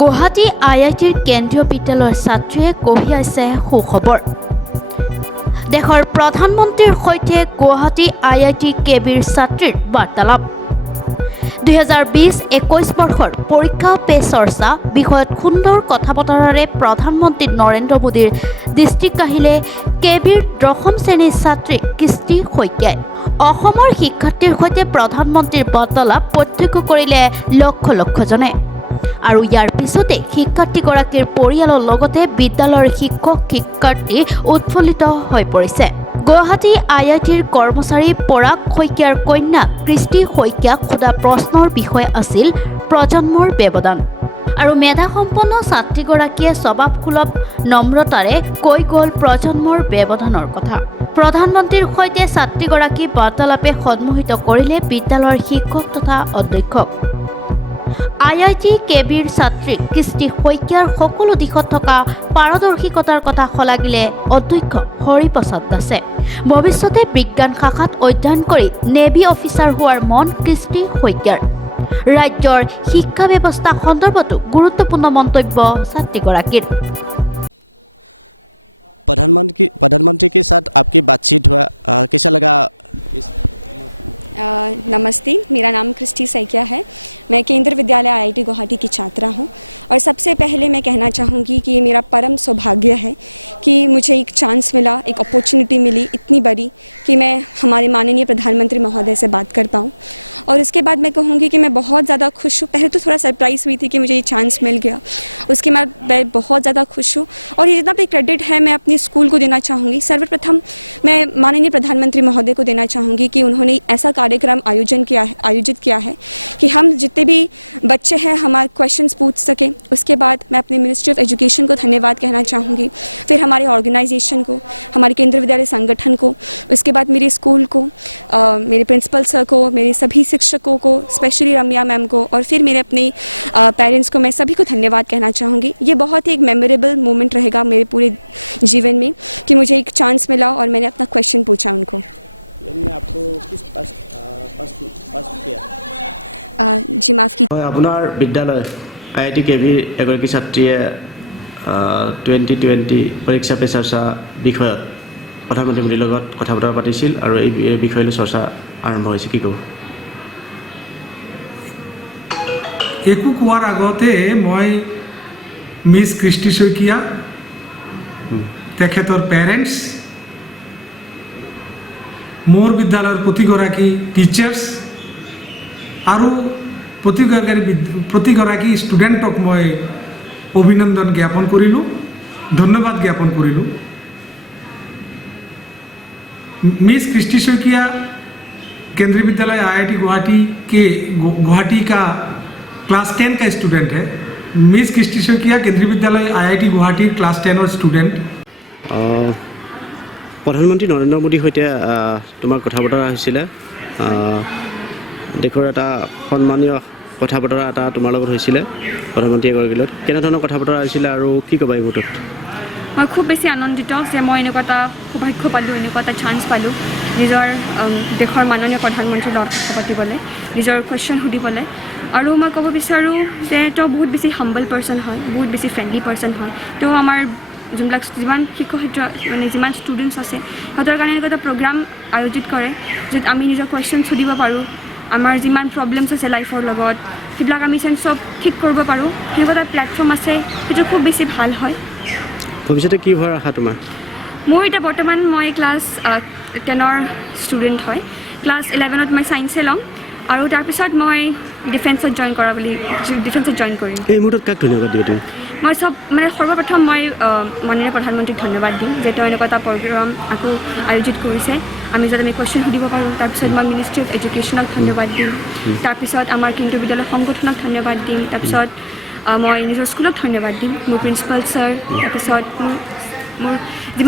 গুৱাহাটী IITৰ কেন্দ্ৰীয় বিদ্যালয়ৰ ছাত্ৰীয়ে কঢ়িয়াইছে সুখবৰ। দেশৰ প্ৰধানমন্ত্ৰীৰ সৈতে গুৱাহাটী IIT কেবিৰ ছাত্ৰীৰ বাৰ্তালাপ। 2020-21 বৰ্ষৰ পৰীক্ষা পে চৰ্চা বিষয়ত সুন্দৰ কথা বতৰাৰে প্ৰধানমন্ত্ৰী নৰেন্দ্ৰ মোদীৰ দৃষ্টিক আহিলে কেবিৰ 10ম শ্ৰেণীৰ ছাত্ৰী কৃষ্টি শইকীয়াই। অসমৰ শিক্ষাৰ্থীৰ সৈতে প্ৰধানমন্ত্ৰীৰ বাৰ্তালাপ প্ৰত্যক্ষ কৰিলে লক্ষ লক্ষজনে। আৰু ইয়াৰ পিছতে শিক্ষাৰ্থীগৰাকীৰ পৰিয়ালৰ লগতে বিদ্যালয়ৰ শিক্ষক-শিক্ষাৰ্থী উৎফুল্লিত হৈ পৰিছে। গুৱাহাটী IITৰ কৰ্মচাৰী পৰাগ শইকীয়াৰ কন্যা কৃষ্টি শইকীয়াক সোধা প্ৰশ্নৰ বিষয় আছিল প্ৰজন্মৰ ব্যৱধান। আৰু মেধাসম্পন্ন ছাত্ৰীগৰাকীয়ে স্বভাৱসুলভ নম্ৰতাৰে কৈ গ'ল প্ৰজন্মৰ ব্যৱধানৰ কথা। প্ৰধানমন্ত্ৰীৰ সৈতে ছাত্ৰীগৰাকী বাৰ্তালাপে সন্মোহিত কৰিলে বিদ্যালয়ৰ শিক্ষক তথা অধ্যক্ষক। IIT কেবিৰ ছাত্ৰী কৃষ্টি শইকীয়াৰ সকলো দিশত থকা পাৰদৰ্শিকতাৰ কথা শলাগিলে অধ্যক্ষ হৰিপ্ৰসাদ দাসে। ভৱিষ্যতে বিজ্ঞান শাখাত অধ্যয়ন কৰি নেভি অফিচাৰ হোৱাৰ মন কৃষ্টি শইকীয়াৰ। ৰাজ্যৰ শিক্ষা ব্যৱস্থা সন্দৰ্ভতো গুৰুত্বপূৰ্ণ মন্তব্য ছাত্ৰীগৰাকীৰ। प्रधानमंत्री के साथ आपकी बातचीत हुआ, कैसा लगा? नमस्ते, मेरा नाम क्रिस्टी सैकिया है। मैं केंद्रीय विद्यालय IIT गुवाहाटी की छात्रा हूँ और सबसे पहले मैं कहना चाहूँगी कि ये मेरा परम सौभाग्य है कि मुझे एक चांस मिला, एक अपॉर्चुनिटी मिली इतनी बड़ी कि मैं हमारे माननीय प्रधानमंत्री महोदय से बात कर पाऊँ। और उसके बाद मैं कहूँगी कि मैं बहुत ज़्यादा खुश हूँ। पहले तो थोड़ा सरप्राइज़ हुई थी कि मुझे ये चांस मिल गया, उसके बाद मैं बहुत ज़्यादा खुश हूँ। और ये जितना भी क्रेडिट है मैं अपनी स्कूल को देना चाहूँगी। सर्वप्रथम मैं माननीय प्रधानमंत्री महोदय को देना चाहूँगी कि उन्होंने ऐसा कार्यक्रम आयोजित किया है कि हम जितने भी बच्चे हैं हमारे क्वेश्चंस पूछ सकें। उसके बाद मैं अपने मिनिस्ट्री ऑफ एजुकेशन को धन्यवाद कहना चाहूँगी, फिर हमारे ऑर्गेनाइजेशन को, हमारे केंद्रीय विद्यालय संगठन को, उसके बाद मेरे स्कूल को, मेरे प्रिंसिपल सर को, मेरे सभी शिक्षकों को, स्पेशली रम्या मैम को, और फिर मेरे अपने पेरेंट्स को, मैं सभी को धन्यवाद कहना चाहूँगी। ये बहुत ही एक मेमोरेबल मोमेंट रहेगा मेरे पूरे जीवन में कि मुझे एक चांस मिला और मैंने अपना क्वेश्चन पूछा उनको। आपको किस पास किया? जी माफ़ की। আপোনাৰ বিদ্যালয় IIT কেবিৰ এগৰাকী ছাত্ৰীয়ে 2020 পৰীক্ষা পে চৰ্চা বিষয়ত প্ৰধানমন্ত্ৰী মোদীৰ লগত কথা বতৰা পাতিছিল আৰু এই বিষয়লৈ চৰ্চা আৰম্ভ হৈছে, কি ক'ব? একো কোৱাৰ আগতে মই মিছ কৃষ্টি শইকীয়া, তেখেতৰ পেৰেণ্টছ, মোৰ বিদ্যালয়ৰ প্ৰতিগৰাকী টিচাৰ্ছ আৰু প্ৰতিগৰাকী ষ্টুডেণ্টক মই অভিনন্দন জ্ঞাপন কৰিলোঁ, ধন্যবাদ জ্ঞাপন কৰিলোঁ। मिस कृष्टी शइकिया केंद्रीय विद्यालय IIT गुवाहाटी का क्लास 10 का स्टूडेंट है। मिस कृष्टी शइकिया केंद्रीय विद्यालय IIT गुवाहाटी क्लास 10 और स्टूडेंट। প্ৰধানমন্ত্ৰী নৰেন্দ্ৰ মোদীৰ সৈতে তোমাৰ কথা বতৰা হৈছিলে, দেশৰ এটা সন্মানীয় কথা বতৰা এটা তোমাৰ লগত হৈছিলে প্ৰধানমন্ত্ৰী এগৰাকীৰ লগত। কেনেধৰণৰ কথা বতৰা হৈছিলে আৰু কি ক'বা এই মুহূৰ্তত? মই খুব বেছি আনন্দিত যে মই এনেকুৱা এটা সৌভাগ্য পালোঁ, এনেকুৱা এটা চান্স পালোঁ নিজৰ দেশৰ মাননীয় প্ৰধানমন্ত্ৰীৰ লগত কথা পাতিবলৈ, নিজৰ কুৱেশ্যন সুধিবলৈ। আৰু মই ক'ব বিচাৰোঁ যে তেওঁ বহুত বেছি হাম্বল পাৰ্চন হয়, বহুত বেছি ফ্ৰেণ্ডলি পাৰ্চন হয়। তেওঁ আমাৰ যোনবিলাক যিমান শিক্ষক মানে যিমান ষ্টুডেণ্টছ আছে সিহঁতৰ কাৰণে এনেকুৱা এটা প্ৰগ্ৰাম আয়োজিত কৰে য'ত আমি নিজৰ কুৱেশ্যন সুধিব পাৰোঁ, আমাৰ যিমান প্ৰব্লেমছ আছে লাইফৰ লগত সেইবিলাক আমি চব ঠিক কৰিব পাৰোঁ। সেনেকুৱা এটা প্লেটফৰ্ম আছে, সেইটো খুব বেছি ভাল হয়। ভৱিষ্যতে কি হোৱাৰ আশা তোমাৰ? মোৰ এতিয়া বৰ্তমান মই ক্লাছ 10ৰ ষ্টুডেণ্ট হয়। ক্লাছ 11ত মই ছায়েন্সে ল'ম আৰু তাৰপিছত মই ডিফেন্সত জইন কৰিম। এই মুহূৰ্তত কাক ধন্যবাদ দিবা তুমি? মই সৰ্বপ্ৰথম মই মাননীয় প্ৰধানমন্ত্ৰীক ধন্যবাদ দিম যে তেওঁ এনেকুৱা এটা প্ৰগ্ৰাম আকৌ আয়োজিত কৰিছে আমি যাতে আমি কুৱেশ্যন সুধিব পাৰোঁ। তাৰপিছত মই মিনিষ্ট্ৰী অফ এডুকেশ্যনক ধন্যবাদ দিম, তাৰপিছত আমাৰ কেন্দ্ৰীয় বিদ্যালয় সংগঠনক ধন্যবাদ দিম, তাৰপিছত মই নিজৰ স্কুলক ধন্যবাদ দিম, মোৰ প্ৰিন্সিপাল ছাৰ, তাৰপিছত মোৰ যিমান